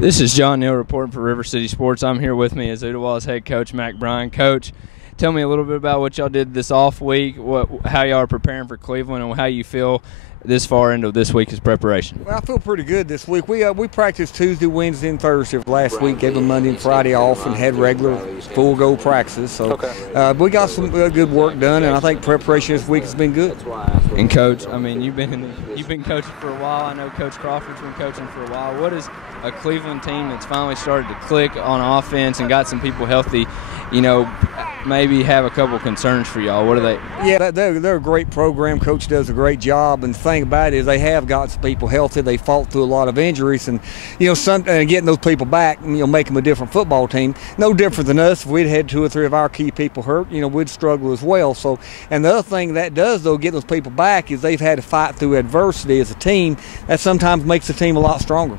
This is John Neal reporting for River City Sports. I'm here with me as Ooltewah's head coach, Mac Bryan. Coach, tell me a little bit about what y'all did this off week, how y'all are preparing for Cleveland, and how you feel this far into this week's preparation. Well, I feel pretty good this week. We practiced Tuesday, Wednesday, and Thursday last week. Gave them Monday and Friday off and had regular full-go practices. So we got some good work done, and I think preparation this week has been good. And Coach, I mean, you've been coaching for a while. I know Coach Crawford's been coaching for a while. What is a Cleveland team that's finally started to click on offense and got some people healthy, maybe have a couple concerns for y'all? What are they? Yeah, they're a great program. Coach does a great job, and the thing about it is they have got some people healthy. They fought through a lot of injuries, and getting those people back, make them a different football team. No different than us. If we'd had 2 or 3 of our key people hurt, we'd struggle as well. So, and the other thing that does though, get those people back, is they've had to fight through adversity as a team. That sometimes makes the team a lot stronger.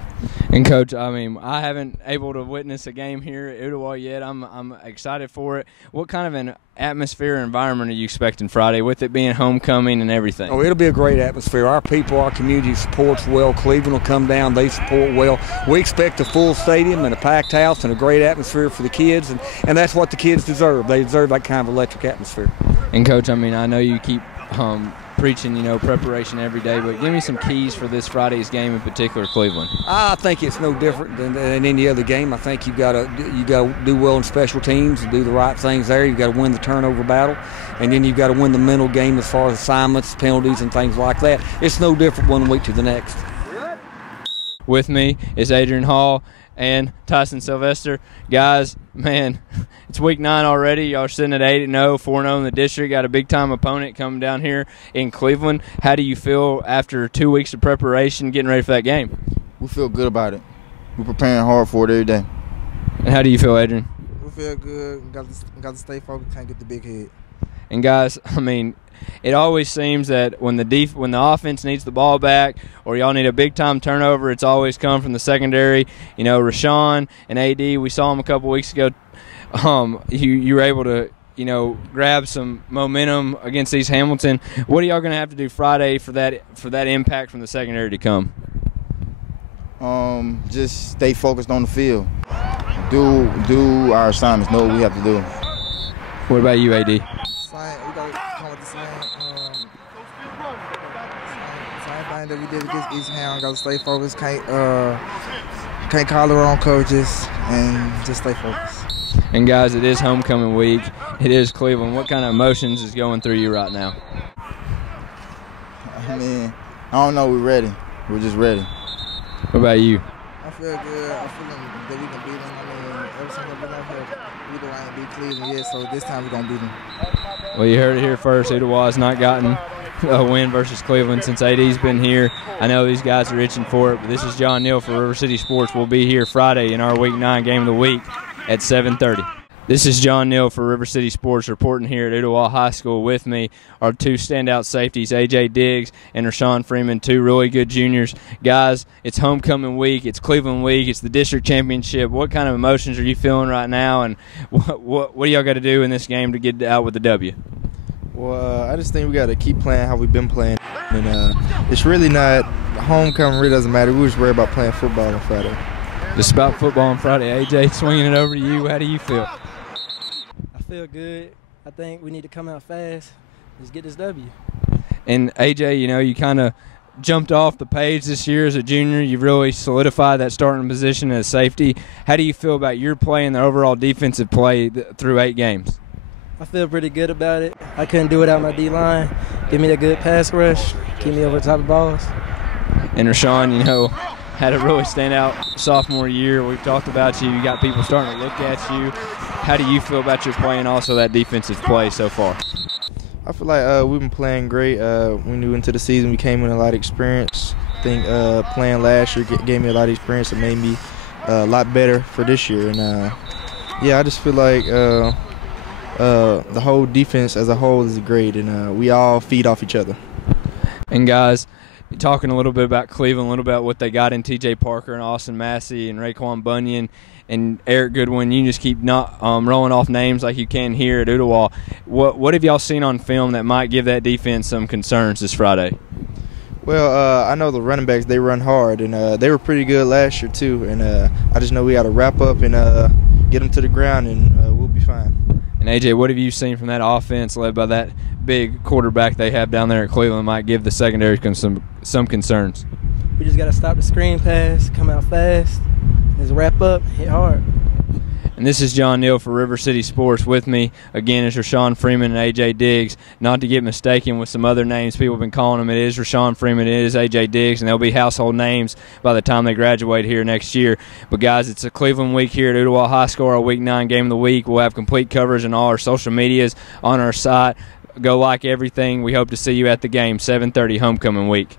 And Coach, I mean, I haven't able to witness a game here at Ooltewah yet. I'm excited for it. What kind of an atmosphere or environment are you expecting Friday, with it being homecoming and everything? Oh, it'll be a great atmosphere. Our people, our community supports well. Cleveland will come down. They support well. We expect a full stadium and a packed house and a great atmosphere for the kids, and that's what the kids deserve. They deserve that kind of electric atmosphere. And Coach, I mean, I know you keep preaching, preparation every day, but give me some keys for this Friday's game in particular, Cleveland. I think it's no different than any other game. I think you got to do well in special teams and do the right things there. You've got to win the turnover battle, and then you've got to win the mental game as far as assignments, penalties, and things like that. It's no different one week to the next. With me is Adrian Hall and Tyson Sylvester. Guys, man, it's week 9 already. Y'all are sitting at 8-0, 4-0 in the district. Got a big-time opponent coming down here in Cleveland. How do you feel after 2 weeks of preparation, getting ready for that game? We feel good about it. We're preparing hard for it every day. And how do you feel, Adrian? We feel good. Got to stay focused. Can't get the big head. And guys, I mean, it always seems that when the offense needs the ball back or y'all need a big-time turnover, it's always come from the secondary. Rashawn and AD, we saw them a couple weeks ago. You were able to, grab some momentum against East Hamilton. What are y'all going to have to do Friday for that impact from the secondary to come? Just stay focused on the field. Do our assignments. Know what we have to do. What about you, AD? We got to come with the same thing that we did against East Ham. Got to stay focused. Can't call the wrong coaches, and just stay focused. And guys, it is homecoming week. It is Cleveland. What kind of emotions is going through you right now? I mean, I don't know. We're ready. We're just ready. What about you? I feel good. I'm feeling that we can beat them. I mean, ever since I've been out here, Ooltewah ain't beat Cleveland yet, so this time we're going to beat them. Well, you heard it here first. Ooltewah has not gotten a win versus Cleveland since AD's been here. I know these guys are itching for it, but this is John Neal for River City Sports. We'll be here Friday in our Week 9 game of the week at 7:30. This is John Neal for River City Sports reporting here at Ooltewah High School. With me are 2 standout safeties, A.J. Diggs and Rashawn Freeman, 2 really good juniors. Guys, it's homecoming week. It's Cleveland week. It's the district championship. What kind of emotions are you feeling right now, and what do y'all got to do in this game to get out with the W? Well, I just think we got to keep playing how we've been playing. And it's really not – homecoming really doesn't matter. We just worry about playing football on Friday. Just about football on Friday. A.J., swinging it over to you. How do you feel? I feel good. I think we need to come out fast. Let's get this W. And, A.J., you kind of jumped off the page this year as a junior. You've really solidified that starting position as safety. How do you feel about your play and the overall defensive play through 8 games? I feel pretty good about it. I couldn't do it without my D-line. Give me a good pass rush. Keep me over the top of balls. And Rashawn, had a really standout sophomore year. We've talked about you. You got people starting to look at you. How do you feel about your play and also that defensive play so far? I feel like we've been playing great. We knew into the season we came in a lot of experience. I think playing last year gave me a lot of experience and made me a lot better for this year. And, I just feel like the whole defense as a whole is great, and we all feed off each other. And, guys, talking a little bit about Cleveland, a little bit about what they got in T.J. Parker and Austin Massey and Raekwon Bunyan and Eric Goodwin. You just keep not rolling off names like you can here at Ooltewah. What have y'all seen on film that might give that defense some concerns this Friday? Well, I know the running backs, they run hard, and they were pretty good last year too. And I just know we got to wrap up and get them to the ground, and we'll be fine. And AJ, what have you seen from that offense led by that big quarterback they have down there at Cleveland might give the secondary some concerns? We just got to stop the screen pass, come out fast, just wrap up, hit hard. And this is John Neal for River City Sports. With me again is Rashawn Freeman and AJ Diggs. Not to get mistaken with some other names people have been calling them. It is Rashawn Freeman, it is AJ Diggs, and they'll be household names by the time they graduate here next year. But guys, it's a Cleveland week here at Ooltewah High School, our Week 9 game of the week. We'll have complete coverage on all our social medias on our site. Go like everything. We hope to see you at the game, 7:30 homecoming week.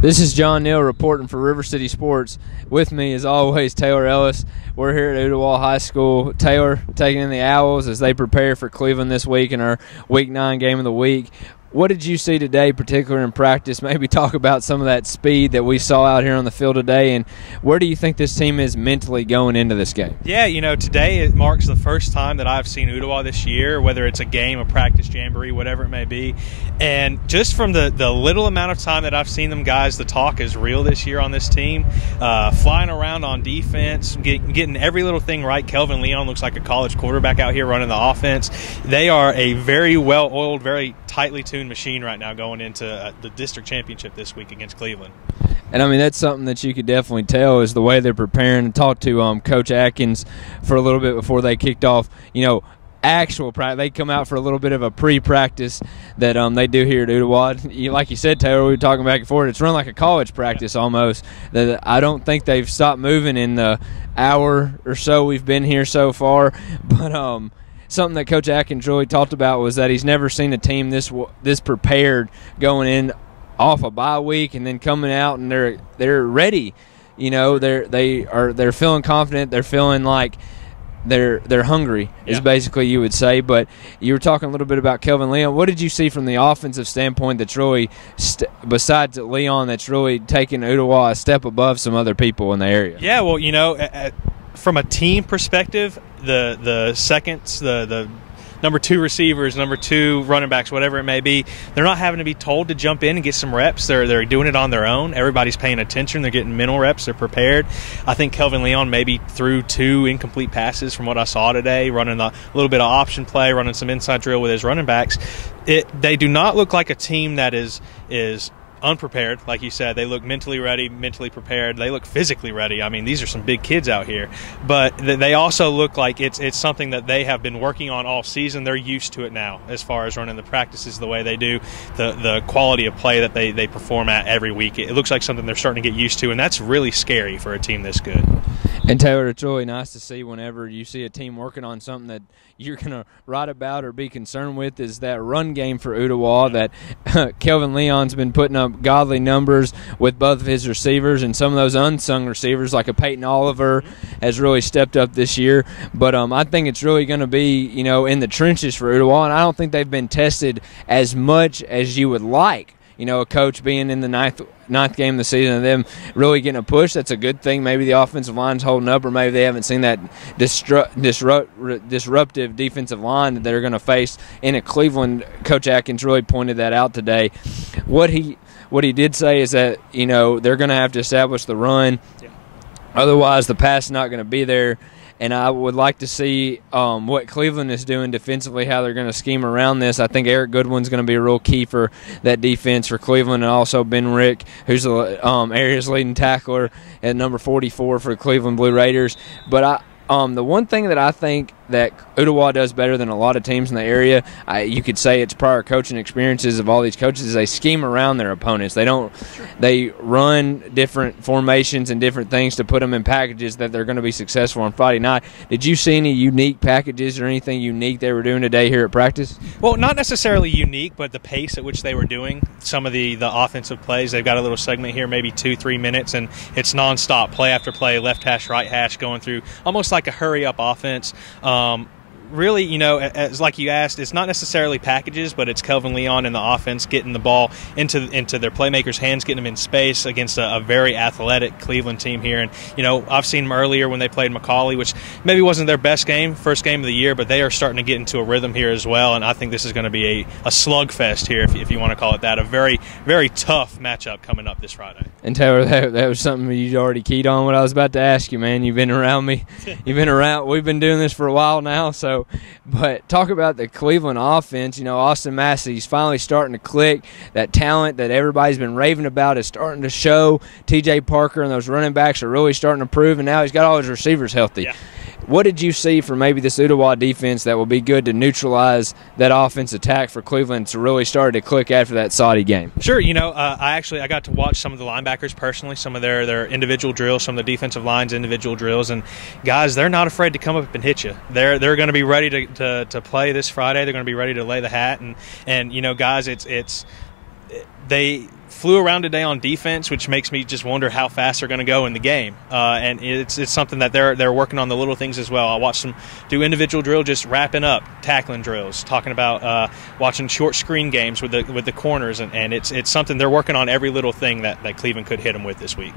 This is John Neal reporting for River City Sports. With me, as always, Taylor Ellis. We're here at Ooltewah High School. Taylor taking in the Owls as they prepare for Cleveland this week in our Week 9 game of the week. What did you see today, particularly in practice? Maybe talk about some of that speed that we saw out here on the field today, and where do you think this team is mentally going into this game? Yeah, today it marks the first time that I've seen Ooltewah this year, whether it's a game, a practice, jamboree, whatever it may be. And just from the little amount of time that I've seen them guys, the talk is real this year on this team. Flying around on defense, getting every little thing right. Kelvin Leon looks like a college quarterback out here running the offense. They are a very well-oiled, very tightly tuned machine right now going into the district championship this week against Cleveland. And, I mean, that's something that you could definitely tell is the way they're preparing. And talk to Coach Atkins for a little bit before they kicked off, actual practice. They come out for a little bit of a pre-practice that they do here at Ooltewah. Like you said, Taylor, we were talking back and forth. It's run like a college practice almost. That I don't think they've stopped moving in the hour or so we've been here so far. But something that Coach Atkins really talked about was that he's never seen a team this prepared going in off a bye week and then coming out and they're ready. They're feeling confident. They're feeling like they're hungry is basically you would say. But you were talking a little bit about Kelvin Leon. What did you see from the offensive standpoint that's really besides Leon that's really taken Ooltewah a step above some other people in the area? Yeah, well, from a team perspective, the seconds, the number 2 receivers, number 2 running backs, whatever it may be, they're not having to be told to jump in and get some reps. They're doing it on their own. Everybody's paying attention. They're getting mental reps. They're prepared. I think Kelvin Leon maybe threw 2 incomplete passes from what I saw today, running a little bit of option play, running some inside drill with his running backs. They do not look like a team that is unprepared, like you said. They look mentally ready, mentally prepared. They look physically ready. I mean, these are some big kids out here. But they also look like it's something that they have been working on all season. They're used to it now as far as running the practices the way they do, the quality of play that they perform at every week. It looks like something they're starting to get used to, and that's really scary for a team this good. And Taylor, it's really nice to see whenever you see a team working on something that you're going to write about or be concerned with is that run game for Ooltewah that Kelvin Leon's been putting up godly numbers with both of his receivers, and some of those unsung receivers like a Peyton Oliver has really stepped up this year. But I think it's really going to be, in the trenches for Ooltewah, and I don't think they've been tested as much as you would like. A coach being in the ninth game of the season and them really getting a push, that's a good thing. Maybe the offensive line's holding up, or maybe they haven't seen that disruptive defensive line that they're going to face in a Cleveland. Coach Atkins really pointed that out today. What he did say is that, they're going to have to establish the run. Yeah. Otherwise, the pass is not going to be there. And I would like to see what Cleveland is doing defensively, how they're going to scheme around this. I think Eric Goodwin's going to be a real key for that defense for Cleveland, and also Ben Rick, who's the area's leading tackler at number 44 for the Cleveland Blue Raiders. But the one thing that I think that Ooltewah does better than a lot of teams in the area, you could say it's prior coaching experiences of all these coaches, is they scheme around their opponents. They run different formations and different things to put them in packages that they're going to be successful on Friday night. Did you see any unique packages or anything unique they were doing today here at practice? Well, not necessarily unique, but the pace at which they were doing some of the offensive plays. They've got a little segment here, maybe 2-3 minutes, and it's nonstop, play after play, left hash, right hash, going through almost like a hurry-up offense. really, you know, as like you asked, it's not necessarily packages, but it's Kelvin Leon in the offense getting the ball into their playmakers' hands, getting them in space against a very athletic Cleveland team here. And, you know, I've seen them earlier when they played McCallie, which maybe wasn't their best game, first game of the year, but they are starting to get into a rhythm here as well. And I think this is going to be a slugfest here, if you want to call it that, a very, very tough matchup coming up this Friday. And Taylor, that was something you already keyed on what I was about to ask you, man. You've been around me. You've been around. We've been doing this for a while now. So, but talk about the Cleveland offense. You know, Austin Massey's finally starting to click. That talent that everybody's been raving about is starting to show. T.J. Parker and those running backs are really starting to prove, and now he's got all his receivers healthy. Yeah. What did you see from maybe this Ooltewah defense that will be good to neutralize that offense attack for Cleveland to really start to click after that Saudi game? Sure. You know, I got to watch some of the linebackers personally, some of their individual drills, some of the defensive lines' individual drills, and guys, they're not afraid to come up and hit you. They're going to be ready to play this Friday. They're going to be ready to lay the hat, and you know, guys, they flew around today on defense, which makes me just wonder how fast they're going to go in the game. And it's something that they're working on the little things as well. I watched them do individual drill, just wrapping up tackling drills, talking about watching short screen games with the corners, and it's something they're working on, every little thing that Cleveland could hit them with this week.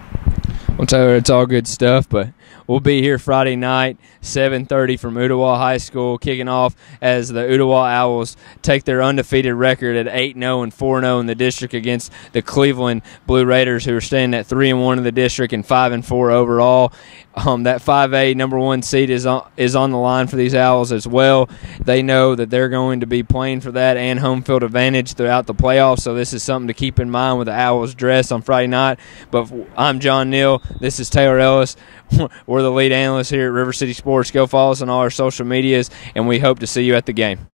Well, Taylor, it's all good stuff, but we'll be here Friday night, 7:30 from Ooltewah High School, kicking off as the Ooltewah Owls take their undefeated record at 8-0 and 4-0 in the district against the Cleveland Blue Raiders, who are standing at 3-1 in the district and 5-4 overall. That 5A #1 seed is on the line for these Owls as well. They know that they're going to be playing for that and home field advantage throughout the playoffs, so this is something to keep in mind with the Owls dress on Friday night. But I'm John Neal. This is Taylor Ellis. We're the lead analysts here at River City Sports. Go follow us on all our social medias, and we hope to see you at the game.